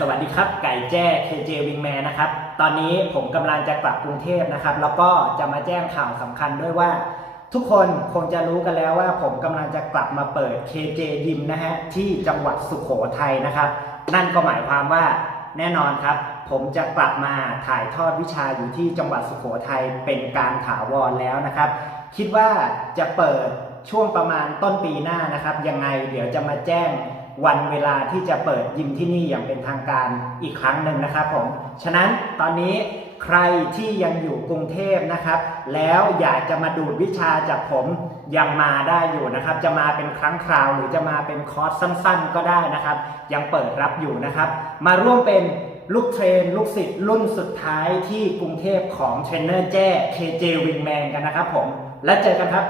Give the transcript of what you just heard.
สวัสดีครับ ไก่แจ้ KJ Wingman นะครับ ตอนนี้ผมกำลังจะกลับกรุงเทพนะครับ แล้วก็จะมาแจ้งข่าวสำคัญด้วยว่า ทุกคนคงจะรู้กันแล้วว่า ผมกำลังจะกลับมาเปิด KJ Gym นะฮะที่จังหวัดสุขโขทัยนะครับ นั่นก็หมายความว่าแน่นอนครับ ผมจะกลับมาถ่ายทอดวิชาอยู่ที่จังหวัดสุขโขทัยเป็นการถาวรแล้วนะครับ คิดว่าจะเปิดช่วงประมาณต้นปีหน้านะครับ ยังไงเดี๋ยวจะมาแจ้ง วันเวลาที่จะเปิดยิมที่นี่อย่างเป็นทางการอีกครั้งหนึ่งนะครับผม ฉะนั้นตอนนี้ใครที่ยังอยู่กรุงเทพนะครับ แล้วอยากจะมาดูดวิชาจากผมยังมาได้อยู่นะครับ จะมาเป็นครั้งคราวหรือจะมาเป็นคอร์สสั้นๆ ก็ได้นะครับ ยังเปิดรับอยู่นะครับ มาร่วมเป็นลูกเทรน ลูกศิษย์รุ่นสุดท้ายที่กรุงเทพของเทรนเนอร์แจ้ KJ Wingman กันนะครับผม และเจอกันครับ